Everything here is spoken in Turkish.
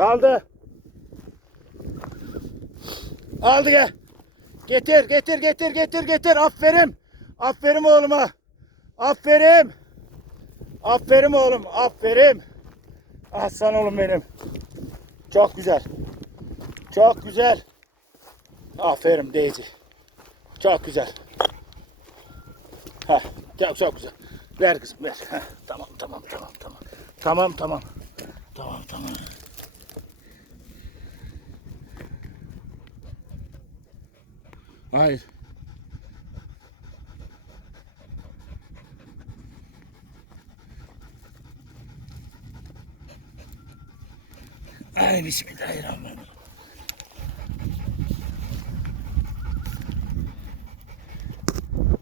Kaldı. Aldı gel. Getir getir getir getir getir. Aferin. Aferin oğluma. Aferin. Aferin oğlum. Aferin. Aslan oğlum benim. Çok güzel. Çok güzel. Aferin Daisy. Çok güzel. Heh, çok, çok güzel. Ver kızım ver. Heh, tamam tamam tamam tamam. Tamam tamam. Tamam tamam. Hayır. Ay bismillahirrahmanirrahim.